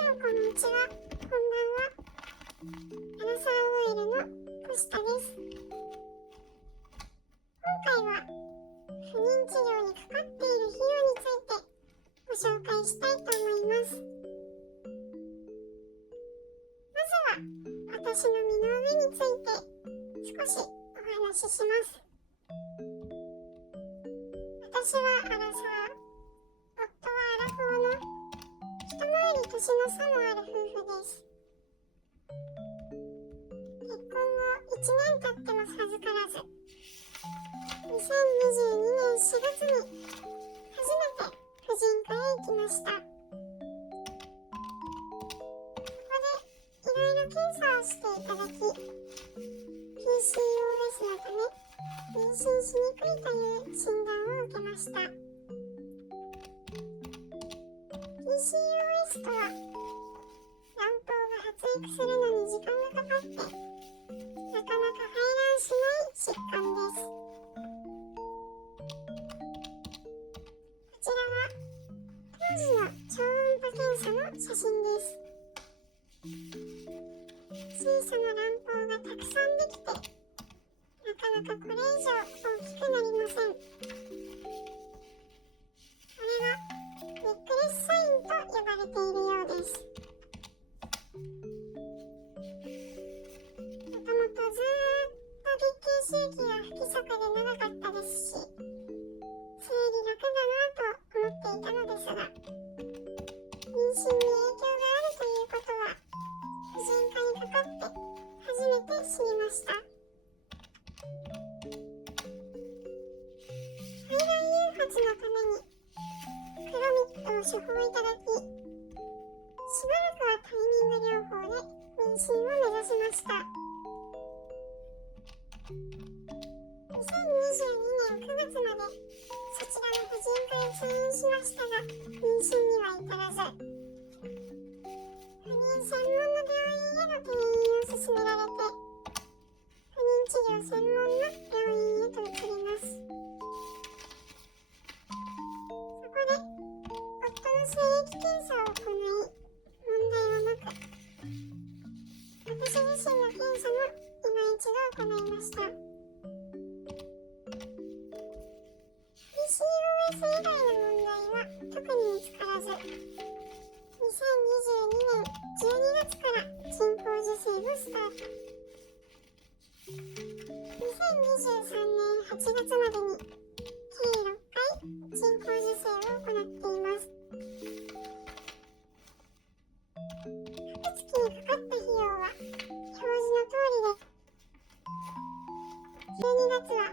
んこんにちは、こんばんは。アラサー OL のポシタです。今回は不妊治療にかかっている費用についてご紹介したいと思います。まずは私の身の上について少しお話しします。私はアラサー、夫はアラフォーの一回り年の差のある夫婦です。結婚後1年経っても授からず、2022年4月に初めて婦人科へ行きました。ここでいろいろ検査をしていただき、PCOS のため妊娠しにくいという診断を受けました。PCOS とは、卵胞が発育するのに時間がかかって、なかなか排卵しない疾患です。こちらは当時の超音波検査の写真です。小さな卵胞がたくさんできて、なかなかこれ以上大きくなりません。これがネックレスサインと呼ばれているようです。もともとずーっと月経周期が不規則で長かったですし、生理楽だなと思っていたのですが、妊娠に影響があるということは婦人科にかかって初めて知りました。排卵誘発のためにクロミットを処方いただき、しばらくはタイミング療法で妊娠を目指しました。2022年9月までそちらの婦人科へ通院しましたが、妊娠には至らず、不妊専門の病院への転院を勧められて、不妊治療専門の病院へと移ります。そこで夫の精液検査を行い、問題はなく、私自身の検査も今一度行いました。PCOS 以外の問題は特に見つからず、2022年12月から人工授精をスタート。2023年8月までに計6回人工授精を行っています。各月にかかった費用は表示の通りです。12月は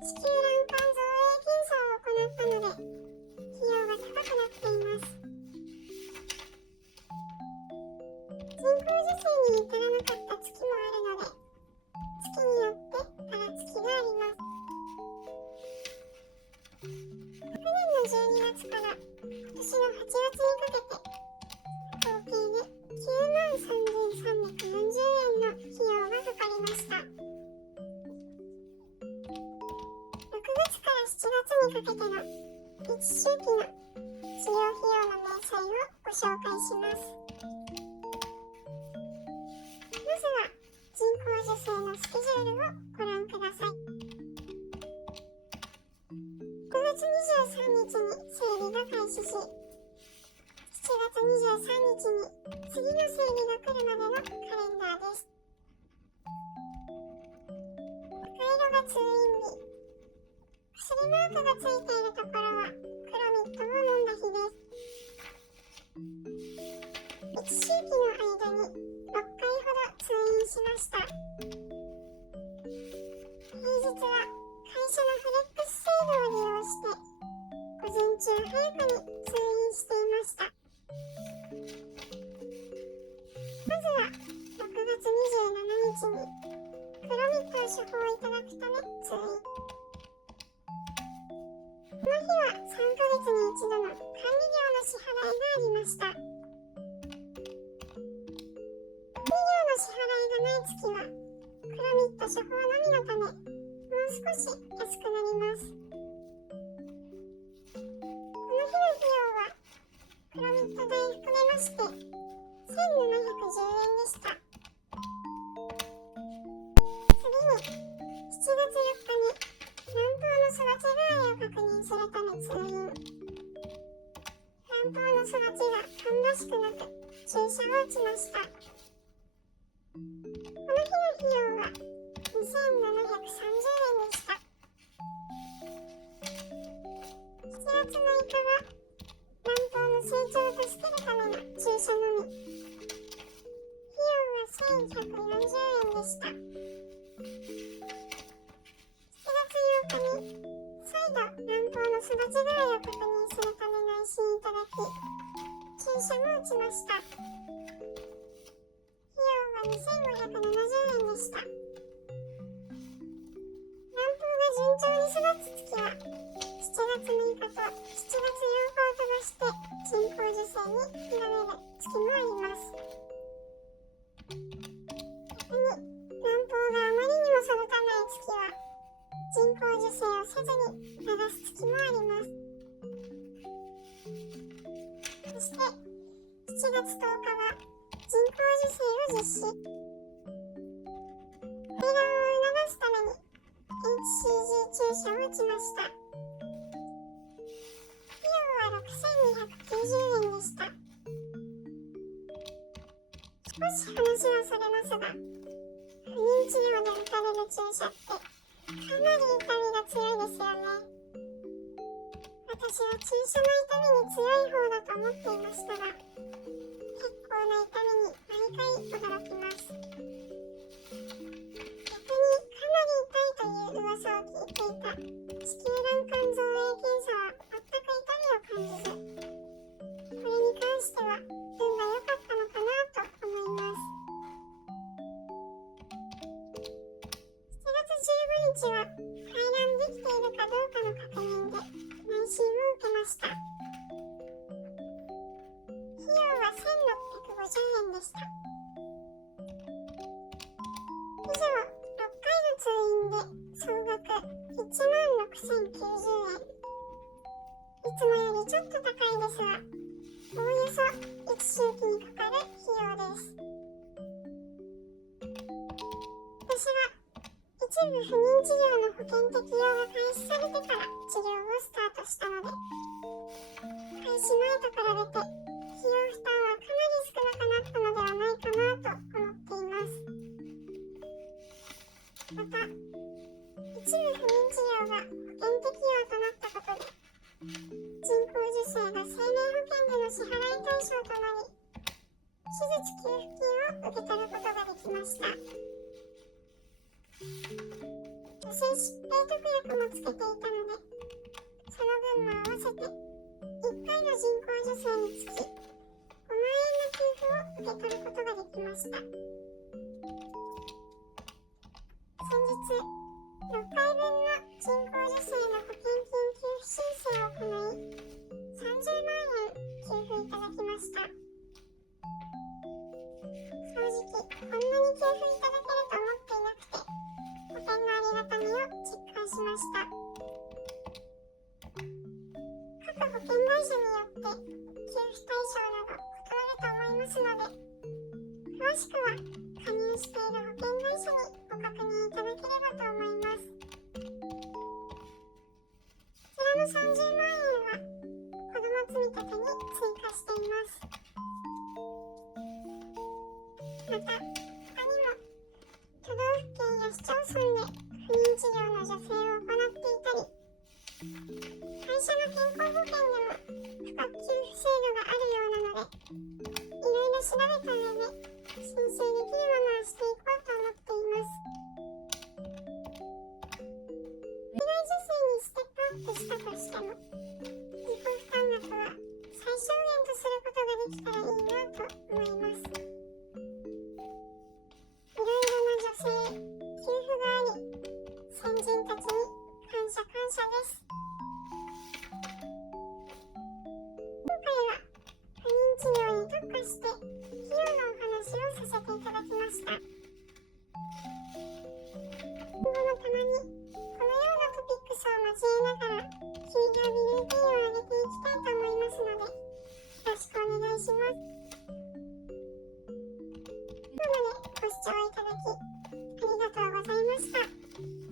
子宮卵管造影検査を行ったので、費用が高くなっています。人工授精に至らなかった月もあるので、月によってばらつきがあります。去年の12月から今年の8月にかけて、合計で93,340円の費用がかかりました。6月から7月にかけての1周期の治療費用の明細をご紹介します。まずは人工授精のスケジュールをご覧ください。6月23日に生理が開始し、7月23日に次の生理が来るまでのカレンダーです。赤色が通院日、薬マークがついているところはクロミットを飲んだ日です。1周期の間に6回ほど通院しました。平日は会社のフレックス制度を利用して午前中早くに通院していました。まずは6月27日にクロミットを処方いただくため通院。この日は3ヶ月に一度の管理料の支払いがありました。管理料の支払いがない月はクロミット処方のみのため、もう少し安くなります。この日の費用はクロミット代含めまして円でした。次に、7月4日に卵胞の育ち具合を確認するため通院。卵胞の育ちが芳しくなく、注射を打ちました。この日の費用は2730円でした。7月6日は卵胞の成長を助けるための注射のみ。費用は1140円でした。7月8日に再度卵胞の育ち具合を確認するため内診いただき、注射も打ちました。費用は2570円でした。卵胞が順調に育つ月は7月6日と7月8日を飛ばして人工授精に委ねる月もあります。逆に卵胞があまりにも育たない月は人工授精をせずに流す月もあります。そして7月10日は人工授精を実施。排卵を促すために HCG 注射を打ちました。費用は6290円でした。少し話はそれますが、不妊治療で打たれる注射ってかなり痛みが強いですよね。私は注射の痛みに強い方だと思っていましたが、結構な痛みに毎回驚きます。逆にかなり痛いという噂を聞いていた子宮卵管造影検査は全く痛みを感じず、これに関しては運が良かったのかなと思います。7月15日は排卵できているかどうかの確認で内診を受けました。費用は1650円でした。以上、6回の通院で総額16090円。いつもよりちょっと高いですが、おおよそ1周期にかかる費用です。私は一部不妊治療の保険適用が開始されてから治療をスタートしたので、開始前と比べて費用負担はかなり少なくなったのではないかなと思っています。また、一部不妊治療が保険適用となったことで、人工授精が生命保険での支払い対象となり、手術給付金を受け取ることができました。女性疾病特約もつけていたので、その分も合わせて1回の人工授精につき5万円の給付を受け取ることができました。先日、6回分の人工授精の保険金給付申請を行い、30万円給付いただきました。正直、こんなに給付いただけると思っていなくて、保険のありがたみを実感しました。各保険会社によって給付対象など異なると思いますので、詳しくは加入している保険会社にご確認いただければと思います。こちらの30万円は子ども積立に追加しています。また、他にも都道府県や市町村で不妊治療の助成を行っていたり、会社の健康保険でも賦課給付制度があるようなので、いろいろ調べた上で申請できるものはしていこうと思っています。体外受精にステップアップしたとしても、自己負担額は最小限とすることができたらいいなと思います。いろいろな助成、給付があり、先人たちに感謝です。今回は不妊治療に特化して費用のお話をさせていただきました。今後もたまにこのようなトピックスを交えながら休業日ルーティンを上げていきたいと思いますので、よろしくお願いします。聴いただきありがとうございました。